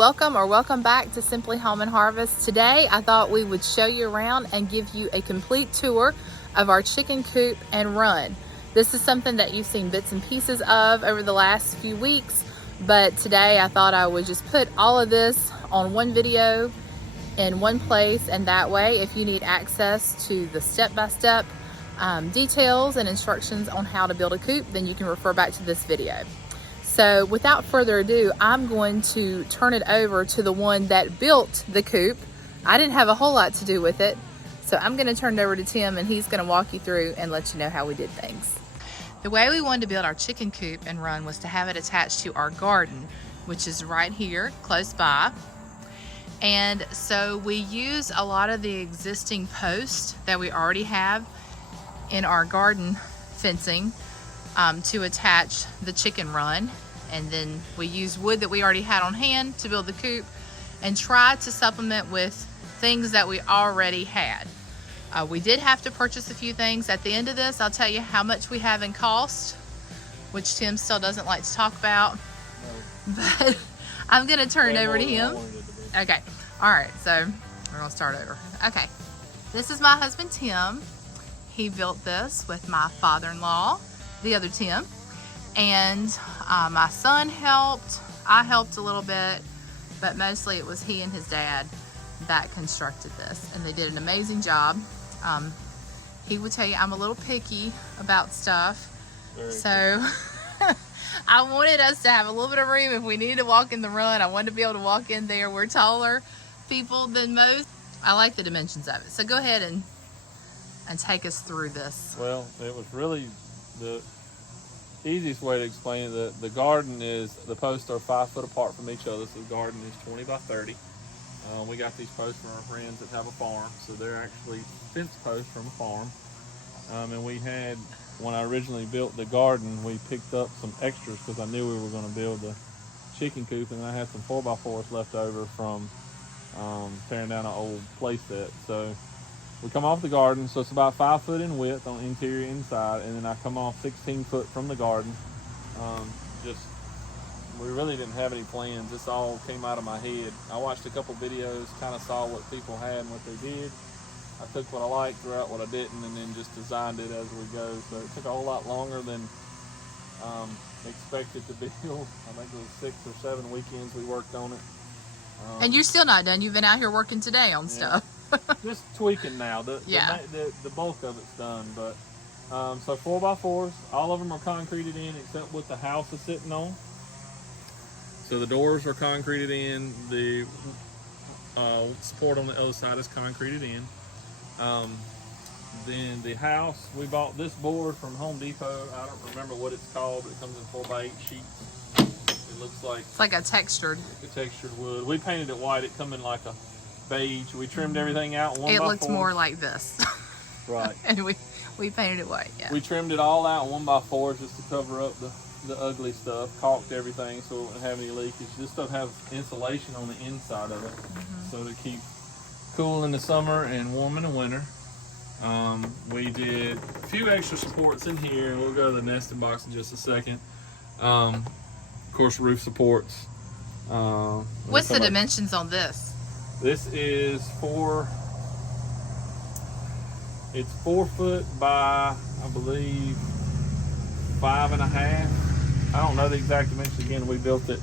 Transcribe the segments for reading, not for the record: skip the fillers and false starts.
welcome or welcome back to Simply Home and Harvest. Today I thought we would show you around and give you a complete tour of our chicken coop and run. This is something that you've seen bits and pieces of over the last few weeks, but today I thought I would just put all of this on one video in one place, and that way if you need access to the step-by-step details and instructions on how to build a coop, then you can refer back to this video. So without further ado, I'm going to turn it over to the one that built the coop. I didn't have a whole lot to do with it, so I'm going to turn it over to Tim, and he's going to walk you through and let you know how we did things. The way we wanted to build our chicken coop and run was to have it attached to our garden, which is right here close by. And so we use a lot of the existing posts that we already have in our garden fencing to attach the chicken run, and then we use wood that we already had on hand to build the coop and try to supplement with things that we already had. We did have to purchase a few things. At the end of this, I'll tell you how much we have in cost, which Tim still doesn't like to talk about. No. But I'm gonna turn it over to him. Okay, all right, so we're gonna start over. Okay, this is my husband Tim. He built this with my father-in-law, the other Tim, and my son helped. I helped a little bit, but mostly it was he and his dad that constructed this, and they did an amazing job. He would tell you I'm a little picky about stuff, so I wanted us to have a little bit of room if we needed to walk in the run. I wanted to be able to walk in there. We're taller people than most. I like the dimensions of it, so go ahead and take us through this. Well, it was really the easiest way to explain it. The garden is, the posts are 5 foot apart from each other, so the garden is 20 by 30. We got these posts from our friends that have a farm, so they're actually fence posts from a farm. And we had, when I originally built the garden, we picked up some extras because I knew we were going to build the chicken coop, and I had some 4x4s left over from tearing down an old play set. So we come off the garden, so it's about 5 foot in width on interior inside, and then I come off 16 foot from the garden. We really didn't have any plans. This all came out of my head. I watched a couple videos, kind of saw what people had and what they did. I took what I liked, threw out what I didn't, and then just designed it as we go. So it took a whole lot longer than expected to build. I think it was 6 or 7 weekends we worked on it. And you're still not done. You've been out here working today on stuff. Just tweaking now. The bulk of it's done, but so 4x4s, all of them are concreted in except what the house is sitting on. So the doors are concreted in. The support on the other side is concreted in. Then the house, we bought this board from Home Depot. I don't remember what it's called, but it comes in 4x8 sheets. It looks like, it's like a textured wood. We painted it white. It come in like a beige. We trimmed everything out 1x4. It looks more like this. Right. And we painted it white. Yeah. We trimmed it all out 1x4 just to cover up the ugly stuff. Caulked everything so it wouldn't have any leakage. This stuff has insulation on the inside of it, so to keep cool in the summer and warm in the winter. We did a few extra supports in here, and we'll go to the nesting box in just a second. Of course, roof supports. What's the dimensions on this? This is 4 foot by, I believe, 5.5. I don't know the exact dimensions. Again, we built it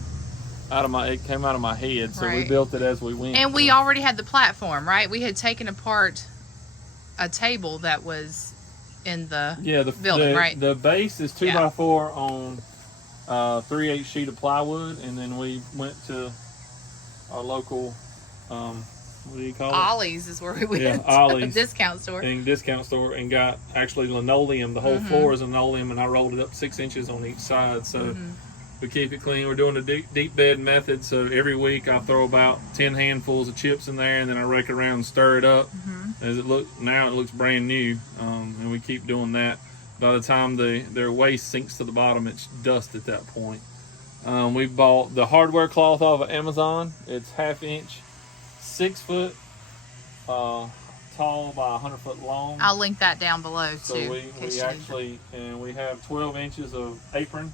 it came out of my head, so we built it as we went. And we already had the platform, right? We had taken apart a table that was in the building, right? The base is 2x4 on 3/8 sheet of plywood, and then we went to our local what do you call it? Ollie's is where we went. Yeah, Ollie's. discount store and got actually linoleum. The whole floor is linoleum, and I rolled it up 6 inches on each side, so we keep it clean. We're doing the deep bed method, so every week I throw about 10 handfuls of chips in there, and then I rake it around and stir it up. As it looks brand new, and we keep doing that. By the time their waste sinks to the bottom, it's dust at that point. We bought the hardware cloth off of Amazon. It's 1/2 inch, 6 foot tall by 100 foot long. I'll link that down below too. So we actually, and we have 12 inches of apron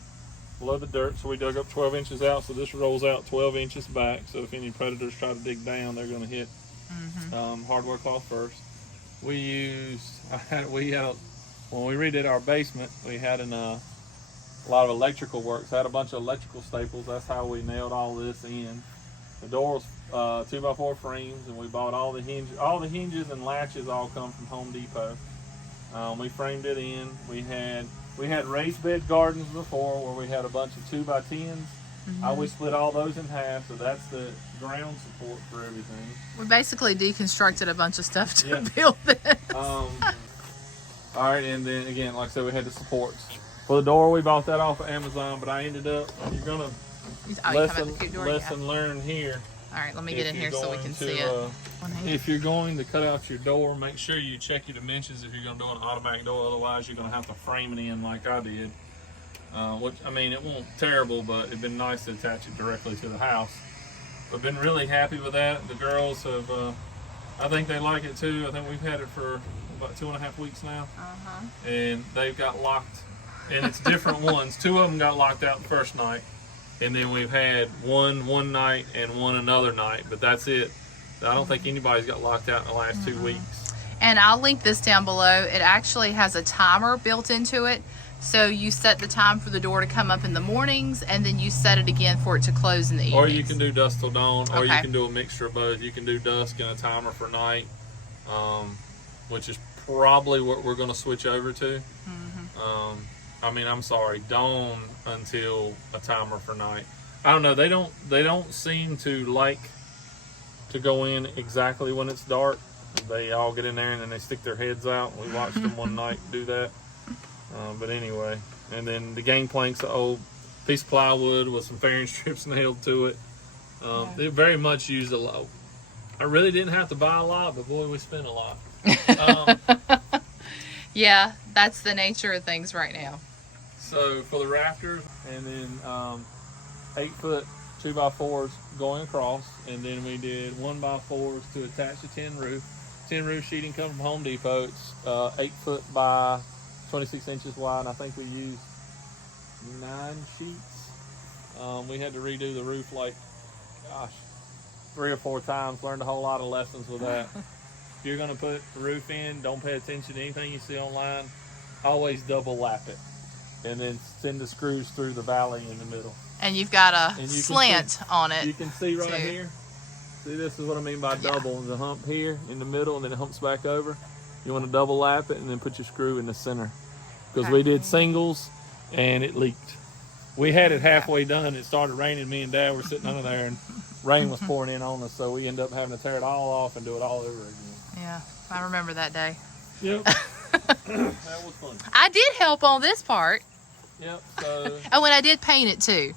below the dirt. So we dug up 12 inches out. So this rolls out 12 inches back. So if any predators try to dig down, they're going to hit hardware cloth first. We used, when we redid our basement, we had a lot of electrical work. So I had a bunch of electrical staples. That's how we nailed all this in. The doors, 2x4 frames, and we bought all the hinges. All the hinges and latches all come from Home Depot. We framed it in. We had raised bed gardens before, where we had a bunch of 2x10s. We split all those in half, so that's the ground support for everything. We basically deconstructed a bunch of stuff to build this. All right, and then again, like I said, we had the supports. For the door, we bought that off of Amazon, but I ended up, you're going to lesson learn here. All right, let me get in here so we can see it. If you're going to cut out your door, make sure you check your dimensions if you're going to do an automatic door. Otherwise, you're going to have to frame it in like I did. Which, I mean, it won't terrible, but it'd been nice to attach it directly to the house. We've been really happy with that. The girls have, I think they like it too. I think we've had it for about 2.5 weeks now. And they've got locked, and it's different ones. 2 of them got locked out the first night. And then we've had one night and one another night, but that's it. I don't think anybody's got locked out in the last 2 weeks. And I'll link this down below. It actually has a timer built into it. So you set the time for the door to come up in the mornings, and then you set it again for it to close in the evenings. Or you can do dusk till dawn, or you can do a mixture of both. You can do dusk and a timer for night, which is probably what we're going to switch over to. I mean, I'm sorry, dawn until a timer for night. I don't know. They don't seem to like to go in exactly when it's dark. They all get in there and then they stick their heads out. We watched them one night do that. But anyway, and then the gangplank's an old piece of plywood with some fairing strips nailed to it. They very much used a lot. I really didn't have to buy a lot, but boy, we spent a lot. Yeah, that's the nature of things right now. So for the rafters, and then 8-foot 2x4s going across, and then we did 1x4s to attach the tin roof. Tin roof sheeting comes from Home Depot. It's 8-foot by 26 inches wide, and I think we used 9 sheets. We had to redo the roof like, gosh, 3 or 4 times. Learned a whole lot of lessons with that. If you're going to put the roof in, don't pay attention to anything you see online. Always double lap it, and then send the screws through the valley in the middle. And you've got a slant on it. You can see right here. See, this is what I mean by double. The hump here in the middle, and then it humps back over. You want to double lap it and then put your screw in the center. Because we did singles and it leaked. We had it halfway done. It started raining. Me and Dad were sitting under there and rain was pouring in on us. So we ended up having to tear it all off and do it all over again. Yeah, I remember that day. Yep. That was fun. I did help on this part. Yep. So. Oh, and I did paint it too.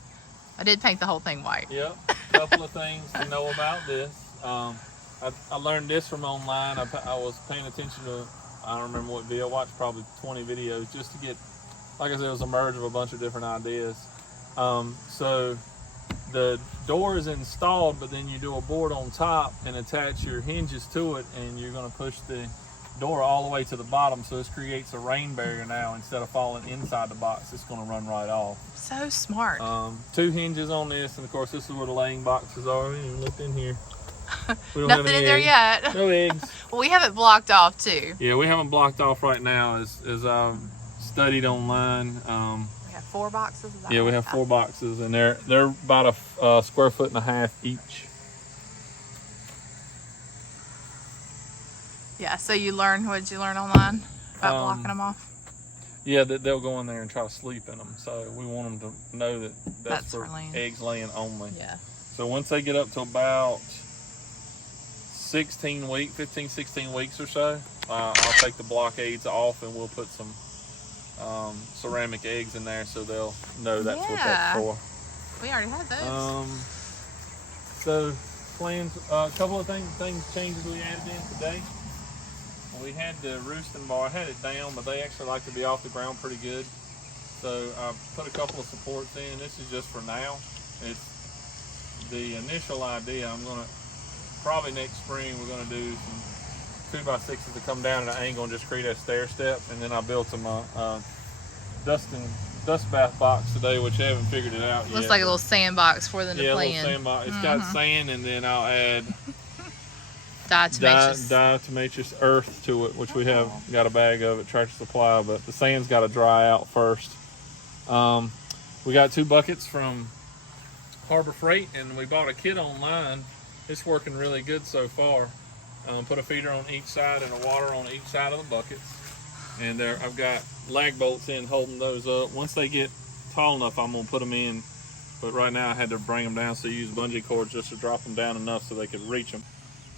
I did paint the whole thing white. Yep. A couple of things to know about this. I learned this from online. I was paying attention to, I don't remember what video, I watched probably 20 videos just to get, like I said, it was a merge of a bunch of different ideas. So the door is installed, but then you do a board on top and attach your hinges to it, and you're going to push the door all the way to the bottom, so this creates a rain barrier now. Instead of falling inside the box, it's going to run right off. So smart. 2 hinges on this, and of course this is where the laying boxes are. We haven't looked in here. We don't Nothing in there yet. No eggs. Well, we have it blocked off too. Yeah, we haven't blocked off right now as I've studied online. We have 4 boxes. Yeah, we have 4 boxes, and they're about a square foot and a half each. Yeah, so what did you learn online about blocking them off? Yeah, they'll go in there and try to sleep in them. So we want them to know that that's for eggs laying only. Yeah. So once they get up to about 15, 16 weeks or so, I'll take the blockades off and we'll put some ceramic eggs in there so they'll know that's what that's for. We already had those. So plans, a couple of changes we added in today. We had the roosting bar, I had it down, but they actually like to be off the ground pretty good. So I put a couple of supports in. This is just for now. It's the initial idea. I'm gonna, probably next spring, we're gonna do some 2x6s to come down at an angle and just create a stair step. And then I built them Dustin dust bath box today, which I haven't figured it out yet. Looks like a little sandbox for them to play in. Yeah, a little sandbox. It's got sand, and then I'll add diatomaceous earth to it, which we have got a bag of at Tractor Supply, but the sand's got to dry out first. We got 2 buckets from Harbor Freight, and we bought a kit online. It's working really good so far. Put a feeder on each side and a water on each side of the buckets, and there I've got lag bolts in holding those up. Once they get tall enough, I'm gonna put them in, but right now I had to bring them down, so I use bungee cords just to drop them down enough so they could reach them.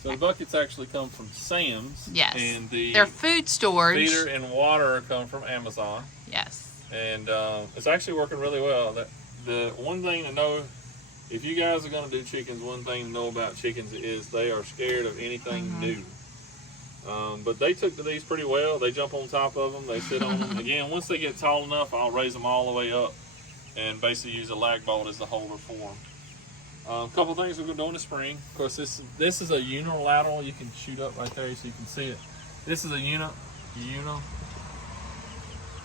So the buckets actually come from Sam's. Yes. And they're food storage. Feeder and water come from Amazon. Yes. And it's actually working really well. The one thing to know, if you guys are going to do chickens, one thing to know about chickens is they are scared of anything new. But they took to these pretty well. They jump on top of them. They sit on them. Again, once they get tall enough, I'll raise them all the way up and basically use a lag bolt as the holder for them. A couple things we're going to do in the spring. Of course, this is a unilateral. You can shoot up right there so you can see it. This is a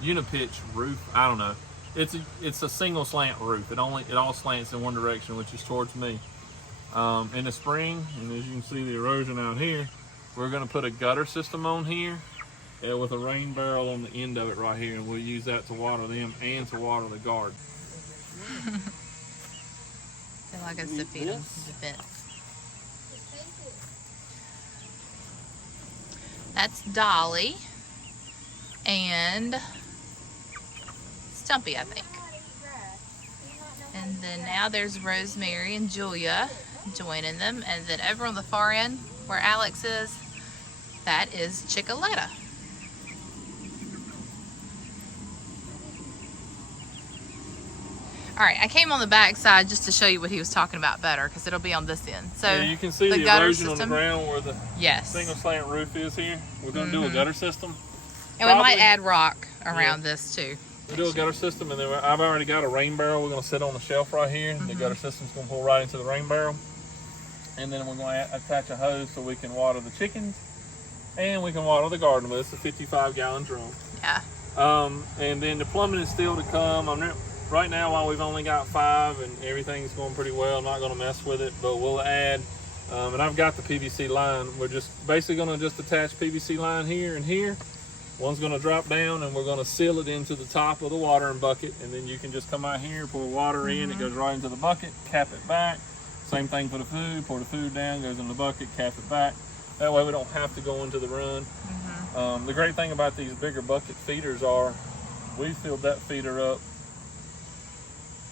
unipitch roof. I don't know. It's a single slant roof. It all slants in one direction, which is towards me. In the spring, and as you can see the erosion out here, we're going to put a gutter system on here with a rain barrel on the end of it right here, and we'll use that to water them and to water the garden. They like us to feed them the bit. That's Dolly and Stumpy, I think. And then now there's Rosemary and Julia joining them. And then over on the far end where Alex is, that is Chickaletta. All right, I came on the back side just to show you what he was talking about better, because it'll be on this end. So yeah, you can see the erosion on the ground where the single slant roof is here. We're going to do a gutter system. And we might add rock around this too. We'll do a gutter system, and then I've already got a rain barrel. We're going to sit on the shelf right here. The gutter system's going to pull right into the rain barrel. And then we're going to attach a hose so we can water the chickens, and we can water the garden with. It's a 55-gallon drum. Yeah. And then the plumbing is still to come. Right now, while we've only got 5 and everything's going pretty well, I'm not going to mess with it, but we'll add, and I've got the PVC line. We're just basically going to just attach PVC line here and here. One's going to drop down, and we're going to seal it into the top of the watering bucket, and then you can just come out here, pour water in, it goes right into the bucket, cap it back. Same thing for the food, pour the food down, goes in the bucket, cap it back. That way we don't have to go into the run. The great thing about these bigger bucket feeders are, we filled that feeder up,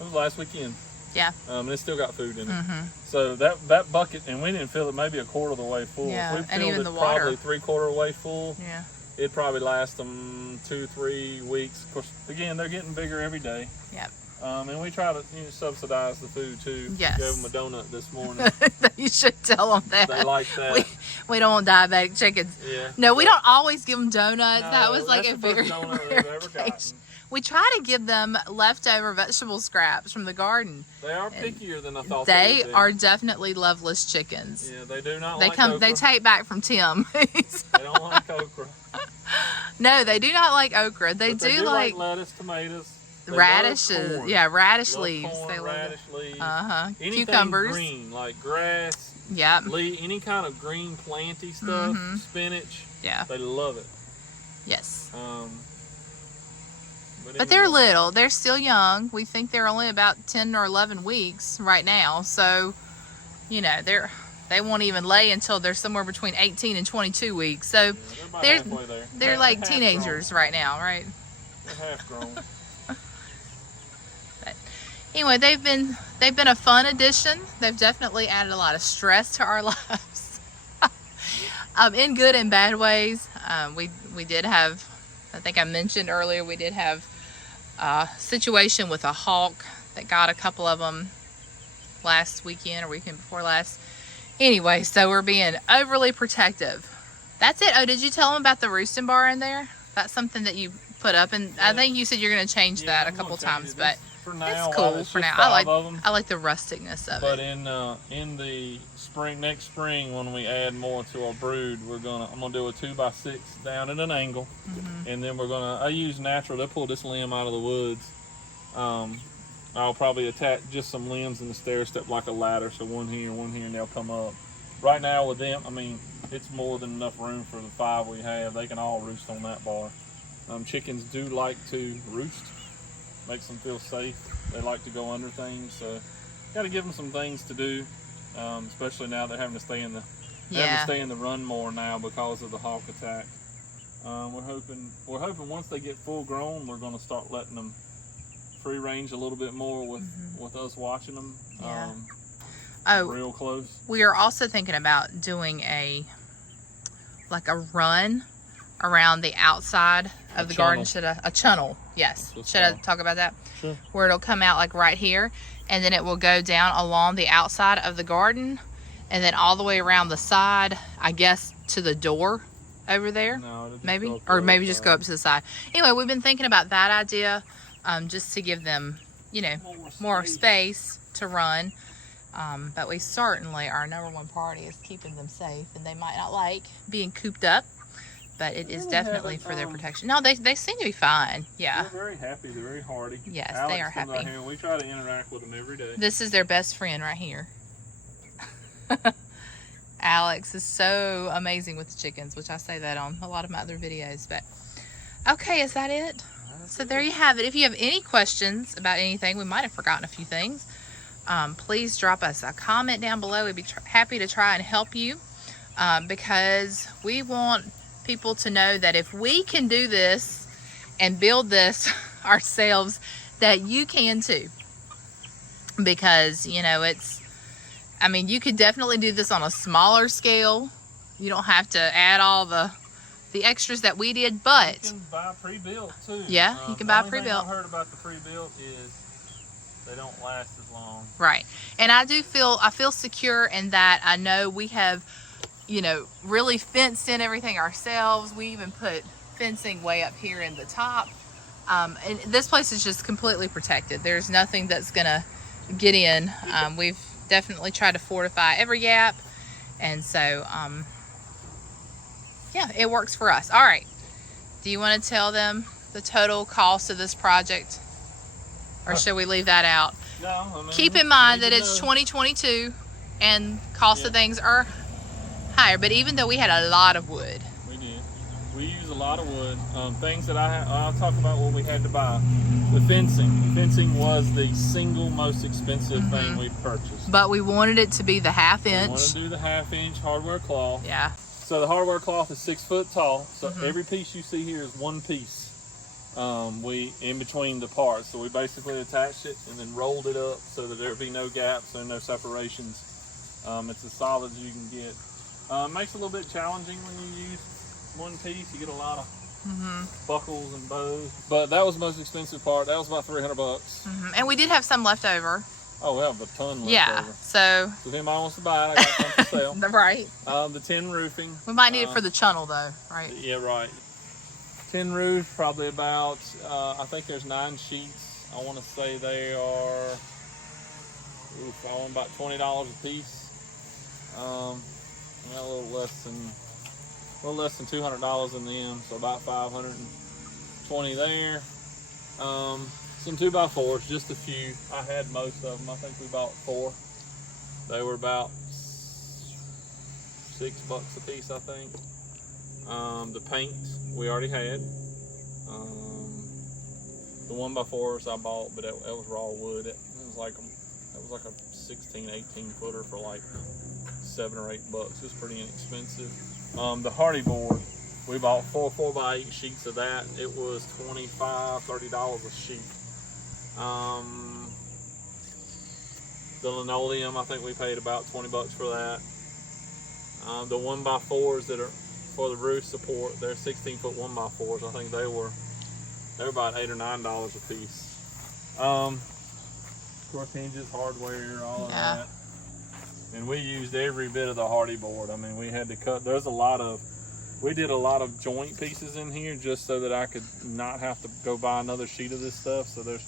it was last weekend. Yeah. And it's still got food in it. So that bucket, and we didn't fill it maybe a quarter of the way full. Yeah, If we and filled even it the water. probably 3/4 way full. Yeah. It'd probably last them 2-3 weeks. Of course, again, they're getting bigger every day. Yep. And we try to subsidize the food too. Yes. Gave them a donut this morning. You should tell them that. They like that. We don't want diabetic chickens. Yeah. No, we don't always give them donuts. No, that was like that's a the very first donut rare they've ever occasion. gotten. We try to give them leftover vegetable scraps from the garden. They are pickier than I thought They would be. are definitely loveless chickens. Yeah, they do not They like come. okra. They take back from Tim. They don't like okra. No, they do not like okra. They But do like lettuce, tomatoes. They radishes. love corn. Yeah, radish Love leaves. corn, They love radish leaves. Anything Cucumbers. green, like grass, Yep. any kind of green planty stuff, spinach. Yeah. They love it. Yes. But they're anyway. little. They're still young. We think they're only about 10 or 11 weeks right now. So, they won't even lay until they're somewhere between 18 and 22 weeks. So Yeah, they're about halfway there. they're like teenagers grown. right now, right? They're half grown. But anyway, they've been a fun addition. They've definitely added a lot of stress to our lives, in good and bad ways. We did have, I think I mentioned earlier, we did have a situation with a hawk that got a couple of them last weekend or weekend before last. Anyway, so we're being overly protective. That's it. Oh, did you tell them about the roosting bar in there? That's something that you put up, and I think you said you're going to change that a couple times, but for now, it's cool for now. I like the rusticness of but it. in the next spring, when we add more to our brood, I'm gonna do a 2x6 down at an angle, and then I use natural. They pulled this limb out of the woods, I'll probably attach just some limbs in the stair step like a ladder, so one here, and they'll come up. Right now with them, I mean, it's more than enough room for the 5 we have. They can all roost on that bar. Chickens do like to roost, makes them feel safe. They like to go under things, so got to give them some things to do, especially now they're having to stay in the run more now because of the hawk attack. We're hoping once they get full grown, we're going to start letting them free range a little bit more with us watching them. Real close. We are also thinking about doing a run around the outside of the garden. A channel, yes. Should I talk about that? Sure. Where it'll come out like right here, and then it will go down along the outside of the garden, and then all the way around the side, I guess, to the door over there. No, maybe, or maybe just go up to the side. Anyway, we've been thinking about that idea, just to give them, more space to run. But we certainly, our #1 priority is keeping them safe, and they might not like being cooped up, but it is definitely for their protection. No, they seem to be fine. Yeah. They're very happy. They're very hardy. Yes, Alex they are happy. Out here, and we try to interact with them every day. This is their best friend right here. Alex is so amazing with the chickens, which I say that on a lot of my other videos. But okay, is that it? So there you have it. If you have any questions about anything, we might have forgotten a few things. Please drop us a comment down below. We'd be happy to try and help you, because we want people to know that if we can do this and build this ourselves, that you can too. Because, you could definitely do this on a smaller scale. You don't have to add all the extras that we did, but you can buy pre-built too. Yeah, you can buy pre-built. The only thing I heard about the pre-built is they don't last as long. Right. And I feel secure in that. I know we have, really fenced in everything ourselves. We even put fencing way up here in the top. And this place is just completely protected. There's nothing that's gonna get in. We've definitely tried to fortify every gap. And so, yeah, it works for us. All right. Do you want to tell them the total cost of this project? Or should we leave that out? No, keep in mind that it's 2022 and cost of things are higher. But even though we had a lot of wood. We did. We use a lot of wood. Things that I'll talk about what we had to buy. The fencing. The fencing was the single most expensive thing we purchased. But we wanted it to be the 1/2 inch. We wanted to do the 1/2 inch hardware cloth. Yeah. So the hardware cloth is 6 foot tall. So every piece you see here is one piece. We in between the parts, so we basically attached it and then rolled it up so that there'd be no gaps and no separations. It's as solid as you can get. Makes it a little bit challenging when you use one piece. You get a lot of buckles and bows, but that was the most expensive part. That was about $300. And we did have some left over. Oh, we have a ton left yeah over. So if anybody wants to buy it, I got some for sale. Right. The tin roofing, we might need it for the channel though, right? Yeah, right. Tin roof, probably about, I think there's 9 sheets. I want to say they are, I want about $20 a piece. A little less than $200 in them, so about $520 there. Some 2x4s, just a few. I had most of them. I think we bought 4. They were about $6 a piece, I think. The paint we already had. The 1x4s I bought, but it was raw wood. It was like a 16, 18 footer for like $7 or $8. It was pretty inexpensive. The hardy board, we bought 4 4x8 sheets of that. It was $25, $30 a sheet. The linoleum, I think we paid about $20 for that. The 1x4s that are for the roof support, they're 16-foot 1x4s. I think they were about $8 or $9 a piece. Of course, hinges, hardware, all of that. And we used every bit of the hardy board. I mean, we had to cut. We did a lot of joint pieces in here just so that I could not have to go buy another sheet of this stuff. So there's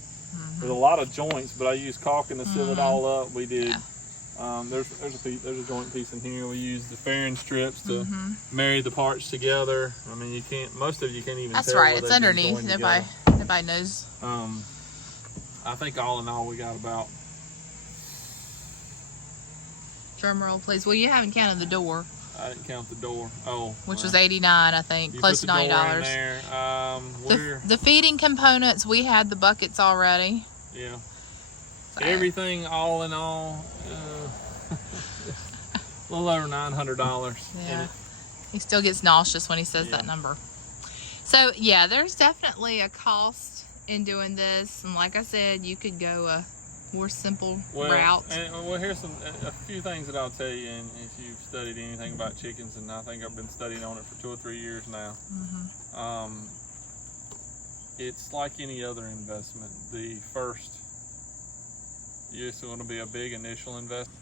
a lot of joints, but I used caulking to seal it all up. We did. There's a joint piece in here. We used the fairing strips to marry the parts together. I mean, most of you can't even. That's tell right. It's underneath. Nobody knows. I think all in all we got about, Drum roll, please. Well, you haven't counted the door, I didn't count the door. Oh, which well, was $89, I think, you close put to the door in $90. there. The feeding components, we had the buckets already. Yeah. So, Everything all in all, a little over $900 in yeah. it. He still gets nauseous when he says Yeah. that number. So, yeah, there's definitely a cost in doing this. And like I said, you could go a more simple route. Well, here's a few things that I'll tell you, and if you've studied anything about chickens, and I think I've been studying on it for 2 or 3 years now. It's like any other investment. The first, it's going to be a big initial investment.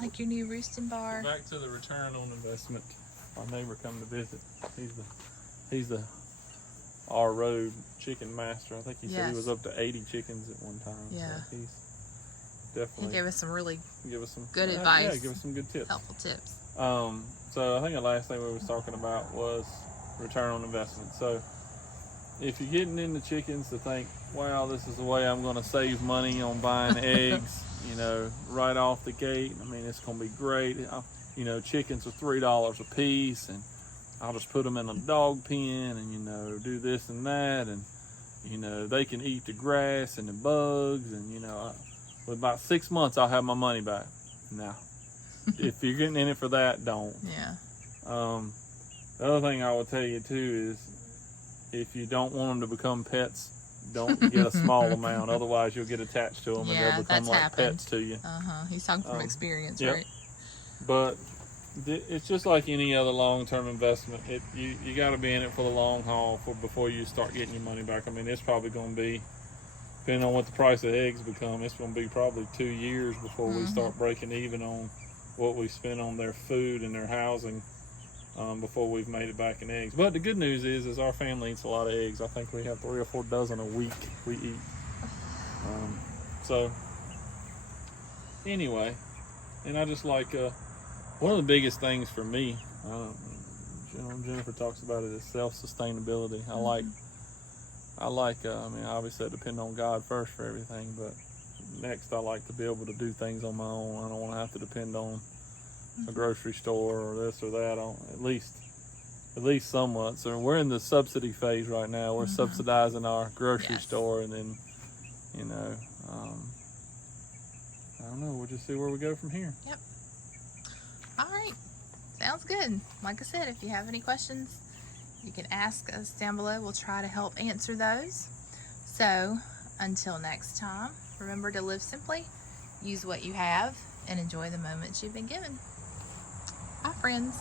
Like your new roosting bar. Back to the return on investment. My neighbor come to visit. He's the our road chicken master. I think he said he was up to 80 chickens at one time. Yeah. So he's definitely. He gave us some really good advice. Yeah, give us some good tips. Helpful tips. So I think the last thing we was talking about was return on investment. So if you're getting into chickens to think, wow, this is the way I'm going to save money on buying eggs, right off the gate. I mean, it's going to be great. Chickens are $3 a piece, and I'll just put them in a dog pen and, do this and that. And, they can eat the grass and the bugs. And, with about 6 months, I'll have my money back. Now, if you're getting in it for that, don't. Yeah. The other thing I will tell you, too, is if you don't want them to become pets, don't get a small amount. Otherwise, you'll get attached to them and they'll become like pets to you. He's talking from experience, yep. right? But it's just like any other long-term investment. You got to be in it for the long haul before you start getting your money back. I mean, it's probably going to be, depending on what the price of eggs become, it's going to be probably 2 years before we start breaking even on what we spend on their food and their housing before we've made it back in eggs. But the good news is our family eats a lot of eggs. I think we have 3 or 4 dozen a week we eat. So anyway, and I just like one of the biggest things for me, Jennifer talks about it, is self-sustainability. I mean, obviously I depend on God first for everything, but next I like to be able to do things on my own. I don't want to have to depend on a grocery store or this or that, at least somewhat. So we're in the subsidy phase right now. We're subsidizing our grocery store, and then, I don't know, we'll just see where we go from here. Yep. All right. Sounds good. Like I said, if you have any questions, you can ask us down below. We'll try to help answer those. So until next time, remember to live simply, use what you have, and enjoy the moments you've been given. Bye, friends.